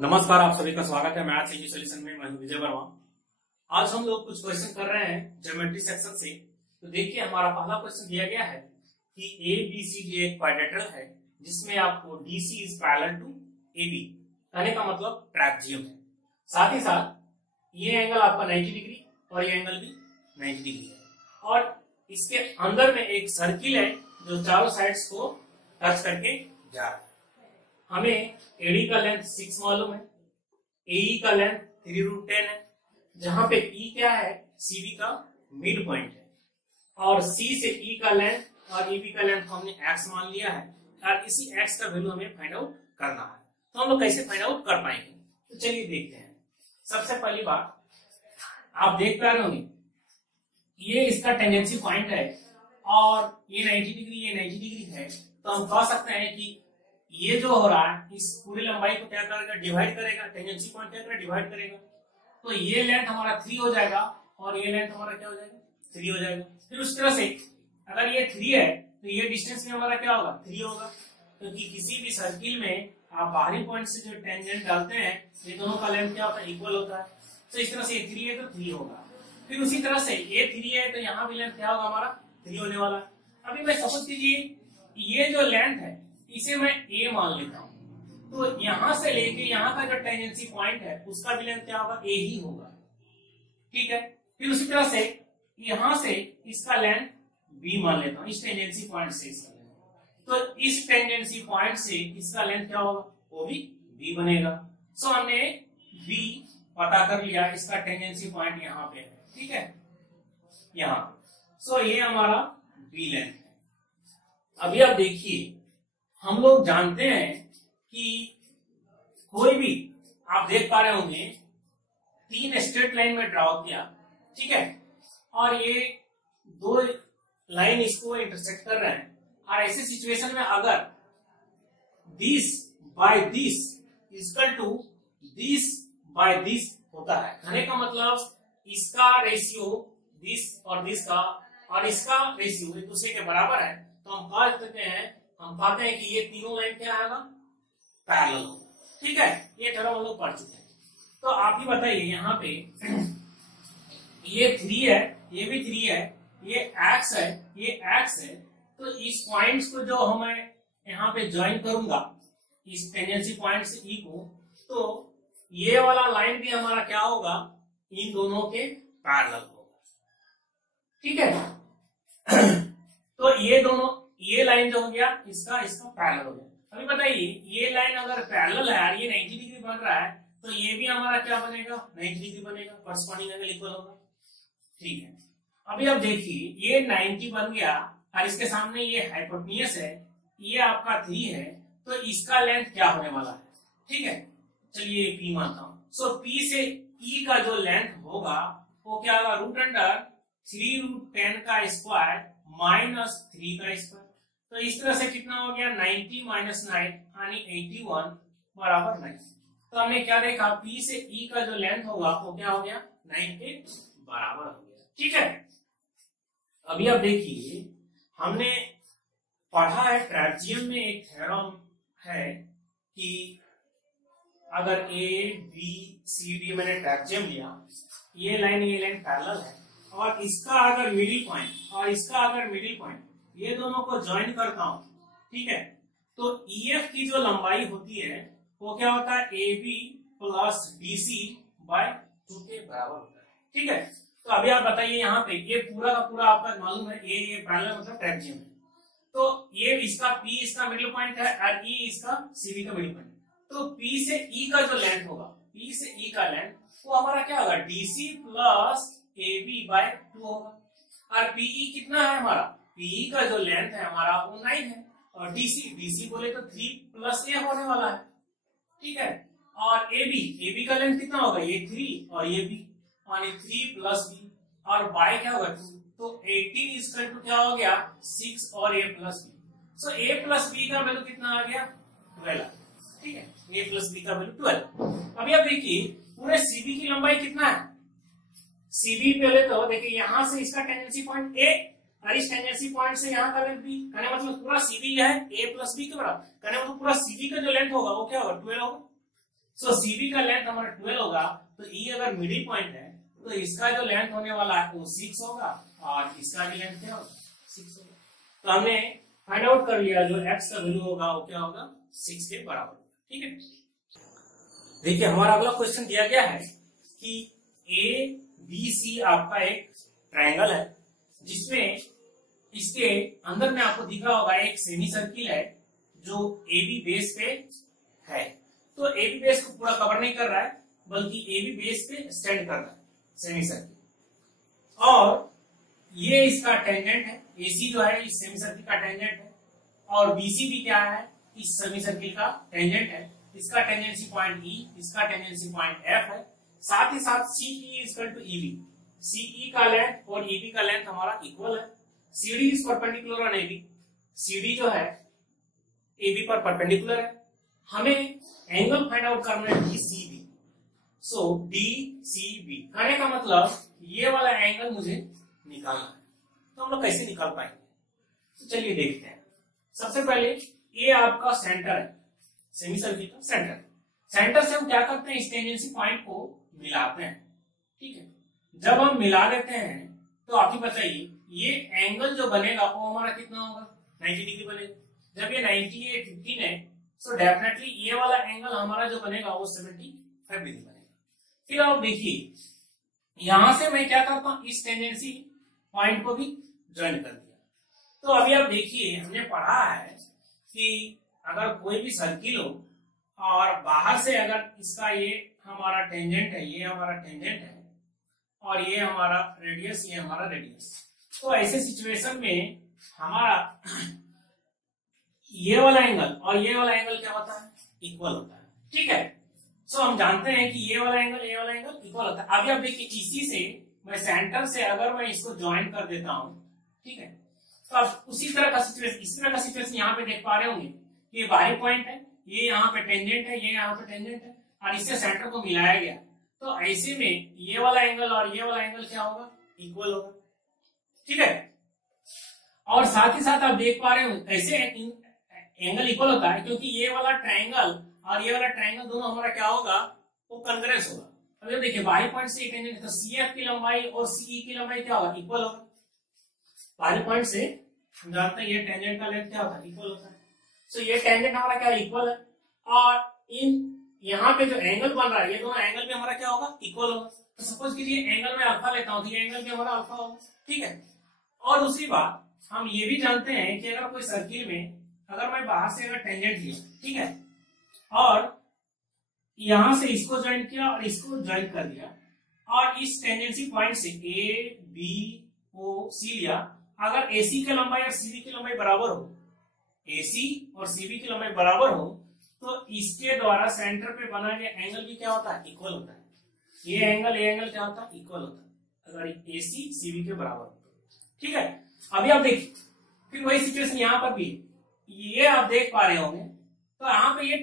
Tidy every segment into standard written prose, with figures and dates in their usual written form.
नमस्कार, आप सभी का स्वागत है मैथ्स इजी सॉल्यूशन में। मैं हूं विजय वर्मा। आज हम लोग कुछ क्वेश्चन कर रहे हैं ज्योमेट्री सेक्शन से। तो देखिए, हमारा पहला क्वेश्चन दिया गया है कि ए बी सी डी एक क्वाड्रेटरल है जिसमें आपको D C is parallel to A B, कहने का मतलब ट्रैपेजियम है। साथ ही साथ ये एंगल आपका 90 डिग्री और ये एंगल भी 90 डिग्री है और इसके अंदर में एक सर्किल है जो चारों साइड्स को टच करके जा रहा है। हमें एडी का लेंथ 6 मालूम है, एई का लेंथ 3√10 है, जहां पे ई क्या है, सीबी का मिड पॉइंट है, और सी से ई का लेंथ और ईबी का लेंथ हमने एक्स मान लिया है और इसी एक्स का वैल्यू हमें फाइंड आउट करना है। तो हम लोग कैसे फाइंड आउट कर पाएंगे, तो चलिए देखते हैं। सबसे पहली बात, आप देख पा रहे होंगे ये इसका टेंजेंसी पॉइंट है और ये 90 डिग्री ये 90 डिग्री है। तो हम कह सकते हैं कि ये जो हो रहा है इस पूरी लंबाई को क्या करेगा, डिवाइड करेगा। टेंजेंसी पॉइंट क्या करेगा, डिवाइड करेगा। तो ये लेंथ हमारा 3 हो जाएगा और ये लेंथ हमारा क्या हो जाएगा, 3 हो जाएगा। फिर उस तरह से अगर ये 3 है तो ये डिस्टेंस में हमारा क्या होगा, 3 होगा, क्योंकि किसी भी सर्किल में आप बाहरी पॉइंट से जो टेंजेंट डालते हैं ये दोनों का लेंथ क्या होता है, इक्वल होता है। तो इस तरह से ये 3 है तो 3 होगा। फिर उसी तरह से ये 3 है तो यहाँ भी लेंथ क्या होगा, हमारा 3 होने वाला है। अभी मैं सपोज कीजिए ये जो लेंथ है इसे मैं ए मान लेता हूं, तो यहां से लेके यहां का जो टेंजेंसी पॉइंट है उसका भी लेंथ क्या होगा, ए ही होगा। ठीक है। फिर उसी तरह से यहां से इसका लेंथ बी मान लेता हूं, इस टेंजेंसी पॉइंट से इसका लेंथ। तो इस टेंजेंसी पॉइंट से इसका लेंथ क्या होगा, वो भी बी बनेगा। सो हमने बी पता कर लिया, इसका टेंजेंसी पॉइंट यहां पे है। ठीक है, यहां। सो ये हमारा बी लेंथ है। अभी आप देखिए, हम लोग जानते हैं कि कोई भी, आप देख पा रहे होंगे 3 स्ट्रेट लाइन में ड्रॉ किया, ठीक है, और ये 2 लाइन इसको इंटरसेक्ट कर रहे हैं। और ऐसे सिचुएशन में अगर this by this equal to this by this होता है, कहने का मतलब इसका रेशियो दिस और दिस का और इसका रेशियो एक दूसरे के बराबर है, तो हम कह सकते हैं, हम पाते हैं कि ये तीनों लाइन क्या आएगा, पैरेलल होगा। ठीक है, ये थ्योरम हम लोग पढ़ चुके हैं। तो आप ही बताइए, यहाँ पे ये 3 है, ये भी 3 है, ये x है, ये x है। तो इस पॉइंट्स को जो हमें यहाँ पे ज्वाइन करूंगा इस टेंजेंसी पॉइंट से ई को, तो ये वाला लाइन भी हमारा क्या होगा, इन दोनों के पैरेलल होगा। ठीक है। तो ये दोनों, ये लाइन जो हो गया इसका पैरेलल हो गया। अभी बताइए, ये लाइन अगर पैरेलल है और ये 90 डिग्री बन रहा है तो ये भी हमारा क्या बनेगा, 90 डिग्री बनेगा, कॉरस्पॉन्डिंग एंगल इक्वल होगा। ठीक है। अभी आप देखिए, ये 90 बन गया और इसके सामने ये हाइपोटेन्यूस है, ये आपका 3 है, तो इसका लेंथ क्या होने वाला है। ठीक है, चलिए पी मानता हूं। सो पी से ई का जो लेंथ होगा वो क्या होगा, √3√10 का स्क्वायर माइनस 3 का स्क्वायर। तो इस तरह से कितना हो गया, 90 माइनस 9 यानी 81 बराबर 9। तो हमने क्या देखा, P से E का जो लेंथ होगा वो क्या हो गया, 9 के बराबर हो गया। ठीक है। अभी आप देखिए, हमने पढ़ा है ट्रैपेजियम में एक थ्योरम है कि अगर A B C D मैंने ट्रैपेजियम लिया, ये लाइन पैरेलल है और इसका अगर मिडिल पॉइंट और इसका अगर मिडिल पॉइंट, ये दोनों को ज्वाइन करता हूं, ठीक है, तो EF की जो लंबाई होती है वो क्या होता है, AB प्लस BC बाय 2 के बराबर होता है। ठीक है। तो अभी आप बताइए, यहाँ पे ये पूरा का पूरा आपका मालूम है, ये पैरेलल मतलब ट्रैपेजियम है। तो ये इसका P इसका मिडिल पॉइंट है और E इसका CV का मिडिल पॉइंट। तो P से E का जो लेंथ होगा, P से E का लेंथ वो हमारा क्या होगा, DC प्लस AB बाय 2 होगा। और PE कितना है हमारा, PE का जो लेंथ है हमारा वो 9 है, और DC बोले तो 3 प्लस A होने वाला है। ठीक है। और AB का लेंथ कितना होगा, ये 3 और ये B, यानी 3 प्लस B, और बाय क्या होगा 2। तो 18 इक्वल टू क्या हो गया, 6 और A plus B। So A plus B का वैल्यू कितना आ गया, 12। ठीक है, A प्लस B का वैल्यू 12। अभी आप देखिए, पूरे CB की लंबाई कितना है, CB पहले तो देखिए, यहां से इसका टेंजेंसी पॉइंट A और इस टेंजेंसी पॉइंट से यहाँ का लेंथ B, कहने मतलब पूरा CB है A प्लस B के बराबर, कहने मतलब पूरा CB का जो लेंथ होगा वो क्या होगा, 12 होगा। सो सीबी का लेंथ हमारा 12 होगा, तो ई अगर मिडिल पॉइंट है तो इसका जो लेंथ होने वाला है वो 6 होगा और इसका भी लेंथ क्या होगा 6 होगा। तो हमने फाइंड आउट कर लिया जो एक्स का वैल्यू होगा वो क्या होगा 6 के बराबर। ठीक है, देखिए हमारा अगला क्वेश्चन दिया गया है कि ए बी सी आपका एक ट्रायंगल है जिसमें इसके अंदर में आपको दिख रहा होगा एक सेमी सर्किल है जो ए बी बेस पे है। तो ए बी बेस को पूरा कवर नहीं कर रहा है बल्कि ए बी बेस पे स्टैंड कर रहा है सेमी सर्किल, और ये इसका टेंजेंट है। एसी जो है इस सेमी सर्किल का टेंजेंट है और बीसी भी क्या है इस सेमी सर्किल का टेंजेंट है। इसका टेंजेंसी पॉइंट ई, इसका टेंजेंसी पॉइंट एफ है। साथ ही साथ CE is equal to EB, CE का लेंथ और ईबी का लेंथ हमारा इक्वल है। CD is perpendicular on AB, CD जो है एबी पर परपेंडिकुलर है। हमें एंगल फाइंड आउट करना है डीसीबी। सो डीसीबी कहने का मतलब ये वाला एंगल मुझे निकालना है। तो हम लोग कैसे निकाल पाएंगे, तो चलिए देखते हैं। सबसे पहले ये आपका सेंटर है, सेमी सर्किल का सेंटर। सेंटर से हम क्या करते हैं इस टेंजेंसी पॉइंट को मिलाते हैं। ठीक है, जब हम मिला देते हैं तो आप ही बताइए ये एंगल जो बनेगा वो हमारा कितना होगा 90 डिग्री बनेगा। जब ये 90 है 15 है सो डेफिनेटली ये वाला एंगल हमारा जो बनेगा वो 75 डिग्री बनेगा। फिर आप देखिए यहां से मैं क्या करता हूं इस टेंजेंसी पॉइंट को भी ज्वाइन कर दिया। तो अभी आप देखिए हमने पढ़ा है कि अगर कोई भी सर्किल हो और बाहर से अगर इसका ये हमारा टेंजेंट है, ये हमारा टेंजेंट है और ये हमारा रेडियस, ये हमारा रेडियस, तो ऐसे सिचुएशन में हमारा ये वाला एंगल और ये वाला एंगल क्या होता है इक्वल होता है। ठीक है, सो हम जानते हैं कि ये वाला एंगल इक्वल होता है। अभी आप देखिए इसी से मैं सेंटर से अगर मैं इसको ज्वाइन कर देता हूं, ठीक है, तो अब उसी तरह का सिचुएशन, इस तरह का सिचुएशन यहाँ पे देख पा रहे होंगे। ये बाहरी पॉइंट है, ये यहाँ पे टेंजेंट है, ये यहाँ पे टेंजेंट है और इससे सेंटर को मिलाया गया। तो ऐसे में ये वाला एंगल और ये वाला एंगल क्या होगा इक्वल होगा। ठीक है, और साथ ही साथ आप देख पा रहे हो कैसे एंगल इक्वल होता है क्योंकि ये वाला ट्रायंगल और ये वाला ट्रायंगल दोनों हमारा क्या होगा वो कंग्रेस होगा। अब देखिए बाहरी पॉइंट से टेंजेंट, तो सीएफ की लंबाई और सीई की लंबाई क्या होगा इक्वल होगा। बाहरी पॉइंट से हम जानते हैं ये टेंजेंट का लेंथ क्या होता है इक्वल होता है। सो ये टेंजेंट हमारा क्या इक्वल है और इन यहाँ पे जो एंगल बन रहा है ये दोनों एंगल भी हमारा क्या होगा इक्वल होगा। तो सपोज कीजिए एंगल में अल्फा लेता हूं तो ये एंगल भी हमारा अल्फा होगा। ठीक है, और दूसरी बात हम ये भी जानते हैं कि अगर कोई सर्किल में अगर मैं बाहर से अगर टेंजेंट लिया, ठीक है, और यहां से इसको ज्वाइन किया और इसको ज्वाइन कर दिया और इस टेंजेंसी पॉइंट से ए बी ओ सी लिया, अगर एसी की लंबाई और सीबी की लंबाई बराबर हो, एसी और सीबी की लंबाई बराबर हो तो इसके द्वारा सेंटर पे बना गया एंगल भी क्या होता है इक्वल होता है। ये एंगल क्या होता है इक्वल होता है अगर एसी सीबी के बराबर हो। ठीक है, अभी आप देखिए फिर वही सिचुएशन यहाँ पर भी ये आप देख पा रहे होंगे। तो यहाँ पे ये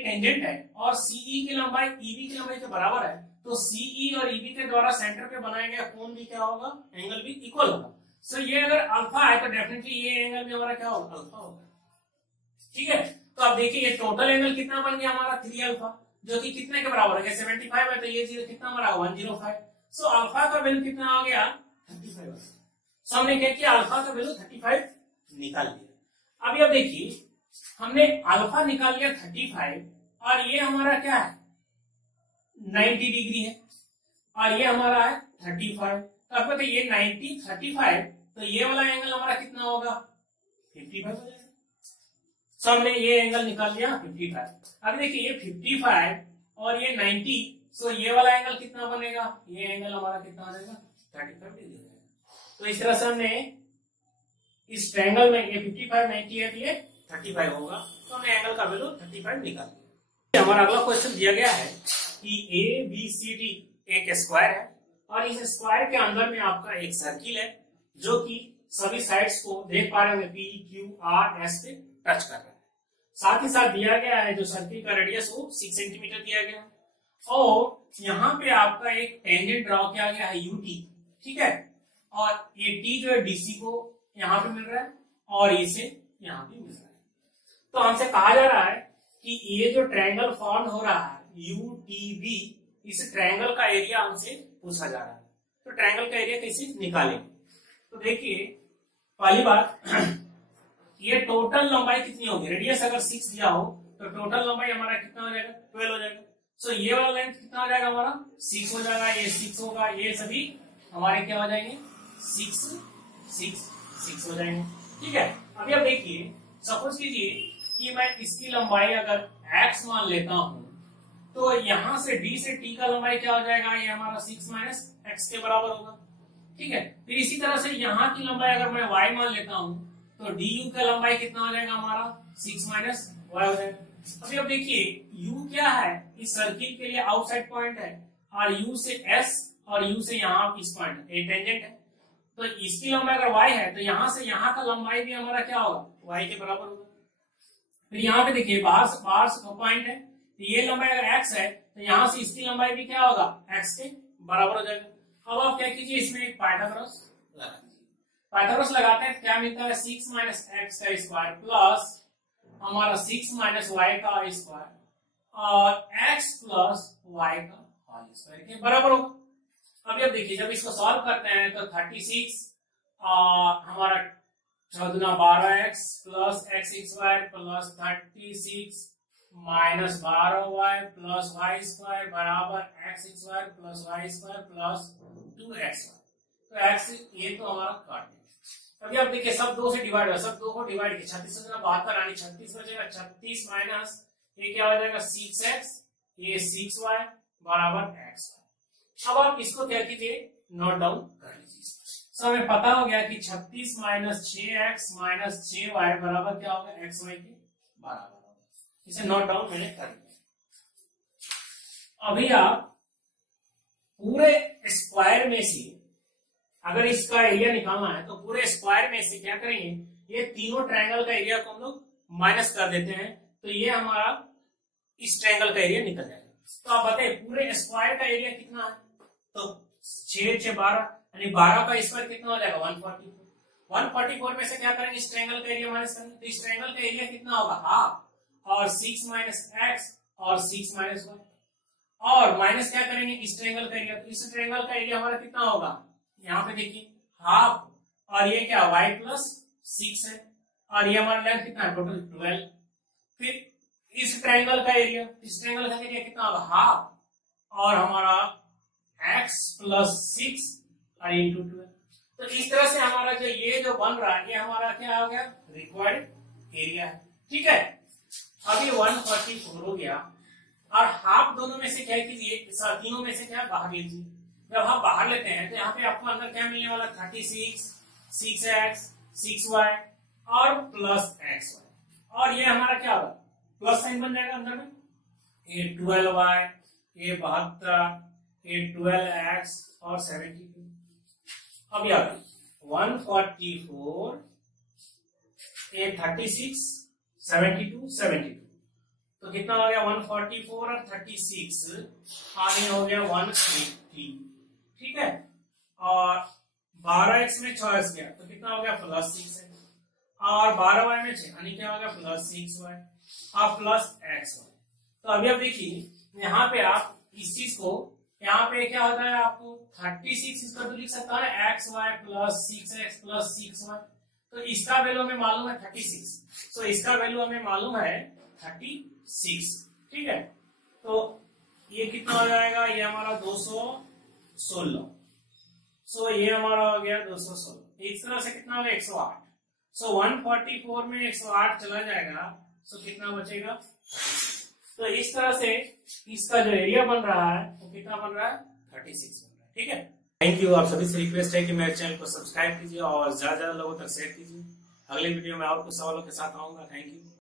टेंजेंट है और सीई की लंबाई ईबी की लंबाई के बराबर है, तो सीई और ईबी के द्वारा सेंटर पे बनाया गया कोण भी क्या होगा एंगल भी इक्वल होगा। सो ये अगर अल्फा है तो डेफिनेटली ये एंगल भी हमारा क्या होगा अल्फा होगा। ठीक है, तो आप देखिए ये टोटल एंगल कितना बन गया हमारा 3 अल्फा, जो कि कितने के बराबर है 75 है, तो ये जीरो कितना हमारा 105। सो अल्फा का वैल्यू कितना आ गया 35। सो हमने क्या किया अल्फा का वैल्यू 35 निकाल लिया। अभी आप देखिए हमने अल्फा निकाल लिया 35 और ये हमारा क्या है 90 डिग्री है और ये हमारा है 35। तो आपको तो ये 90 35 तो ये वाला एंगल हमारा कितना होगा 55 हो जाएगा। सो हमने ये एंगल निकाल लिया 55। अब देखिए ये 55 और ये 90, सो ये वाला एंगल कितना बनेगा, ये एंगल हमारा कितना आ जाएगा 35 डिग्री। तो इस तरह से हमने इस ट्रायंगल में ये 55 90 है तो ये 35 होगा, तो हमने एंगल का वैल्यू 35 निकाल दिया। हमारा अगला क्वेश्चन दिया गया है कि ए बी सी डी एक स्क्वायर है और इस स्क्वायर के अंदर में आपका एक सर्किल है जो कि सभी साइड्स को देख पा रहे होंगे पी क्यू आर एस पे टच कर रहा है। साथ ही साथ दिया गया है जो सर्किल का रेडियस वो 6 सेंटीमीटर दिया गया है और यहाँ पे आपका एक टेंजेंट ड्रॉ किया गया है यूटी। ठीक है, और ये टी जो है डीसी को यहाँ पे मिल रहा है और इसे यहाँ पे मिल रहा है। तो हमसे कहा जा रहा है कि ये जो ट्रायंगल फॉर्म हो रहा है UTB इस ट्रायंगल का एरिया हमसे पूछा जा रहा है। तो ट्रायंगल का एरिया कैसे निकालेंगे? तो देखिए पहली बात ये टोटल लंबाई कितनी होगी, रेडियस अगर 6 दिया हो तो टोटल लंबाई हमारा कितना हो जाएगा, 12 हो जाएगा। सो ये वाला लेंथ कितना हो जाएगा हमारा 6 हो जाएगा, ये 6 होगा, ये सभी हमारे क्या हो जाएंगे 6 6 6 हो जाएंगे। ठीक है, अभी आप देखिए सपोज कीजिए कि मैं इसकी लंबाई अगर x मान लेता हूं तो यहां से d से t का लंबाई क्या हो जाएगा, ये हमारा 6 माइनस x के बराबर होगा। ठीक है, फिर इसी तरह से यहाँ की लंबाई अगर मैं y मान लेता हूं तो du का लंबाई कितना हो जाएगा हमारा 6 माइनस y हो जाएगा। अभी अब देखिए u क्या है, इस सर्किल के लिए आउटसाइड पॉइंट है और u से s और u से यहाँ इस पॉइंट ये टेंजेंट है। तो इसकी लंबाई अगर y है तो यहाँ से यहाँ का लंबाई भी हमारा क्या होगा y के बराबर होगा। फिर यहाँ पे देखिए बाहर से पॉइंट है तो ये लंबाई अगर x है तो यहाँ से इसकी लंबाई भी क्या होगा x के बराबर हो जाएगा। अब आप क्या कीजिए इसमें एक पाइथागोरस लगा दीजिए। पाइथागोरस लगाते हैं क्या मिलता है 6 माइनस x का स्क्वायर प्लस हमारा 6 माइनस y का स्क्वायर और x प्लस y का होल स्क्वायर के बराबर होगा। अभी अब देखिए जब इसको सॉल्व करते हैं तो 36 हमारा 12x plus x square plus 36 minus 12y plus y square बराबर x square plus y square plus 2x। तो x ये तो हमारा काट दिया। अभी आप देखिए सब 2 से डिवाइड हो, सब 2 को डिवाइड किया 36 से 72 यानी 36 बचेगा, 36 माइनस ये क्या हो जाएगा 6x, ये 6y बराबर x। अब आप इसको क्या कीजिए नोट डाउन कर लीजिए। सो हमें पता हो गया कि 36 माइनस 6x माइनस 6y बराबर क्या होगा xy के बराबर होगा। इसे नोट डाउन मैंने कर दिया। अभी आप पूरे स्क्वायर में से अगर इसका एरिया निकालना है तो पूरे स्क्वायर में से क्या करेंगे, ये तीनों ट्रायंगल का एरिया को हम लोग माइनस कर देते हैं तो ये हमारा इस ट्रायंगल का एरिया निकल जाएगा। तो आप बताइए पूरे स्क्वायर का एरिया कितना है, तो 6 6 12 यानी 12 का स्क्वायर कितना हो जाएगा 144। 144 में से क्या करेंगे इस ट्रायंगल का एरिया माइनस करेंगे तो इस ट्रायंगल का एरिया कितना होगा हाफ और 6 माइनस x और 6 माइनस y और माइनस क्या करेंगे इस ट्रायंगल का एरिया, तो इस ट्रायंगल का एरिया हमारा कितना होगा यहाँ पे देखिए हाफ और ये क्या y प्लस 6 है और ये हमारा लेंथ कितना है टोटल 12। फिर इस ट्रायंगल का एरिया, इस ट्रायंगल का एरिया कितना होगा हाफ और हमारा x प्लस 6 और इंटू 12। तो इस तरह से हमारा जो ये जो बन रहा है ये हमारा क्या हो गया रिक्वायर्ड एरिया है। ठीक है, अभी 144 हो गया और हाफ दोनों में से क्या कीजिए तीनों में से क्या बाहर लीजिए। जब हम बाहर लेते हैं तो यहाँ पे आपको अंदर क्या मिलने वाला 36 6x 6y और प्लस xy और ये हमारा क्या होगा प्लस साइन बन जाएगा अंदर में, ये 12y ये 72 ये 12x और 72। अब यार 144 ये 36 72 72 तो कितना हो गया 144 और 36 और ये हो गया 180। ठीक है, और 12x में 6x गया तो कितना हो गया प्लस 6 और 12y में 6 यानी क्या हो गया प्लस 6y और प्लस xy। तो अभी आप देखिए यहाँ पे आप इस चीज को यहाँ पे क्या होता है आपको 36 इसका तो लिख सकता है xy plus 6x plus 6y। तो इसका वैल्यू हमें मालूम है 36, तो इसका वैल्यू हमें मालूम है 36। ठीक है, तो ये कितना हो जाएगा ये हमारा 216। सो ये हमारा हो गया 216। इस तरह से कितना हो गया 108। सो 144 में 108 चला जाएगा सो कितना बचेगा। तो इस तरह से इसका जो एरिया बन रहा है वो कितना बन रहा है 36 बन रहा है। ठीक है, थैंक यू। आप सभी से रिक्वेस्ट है कि मेरे चैनल को सब्सक्राइब कीजिए और ज्यादा लोगों तक शेयर कीजिए। अगले वीडियो में और कुछ सवालों के साथ आऊंगा। Thank you.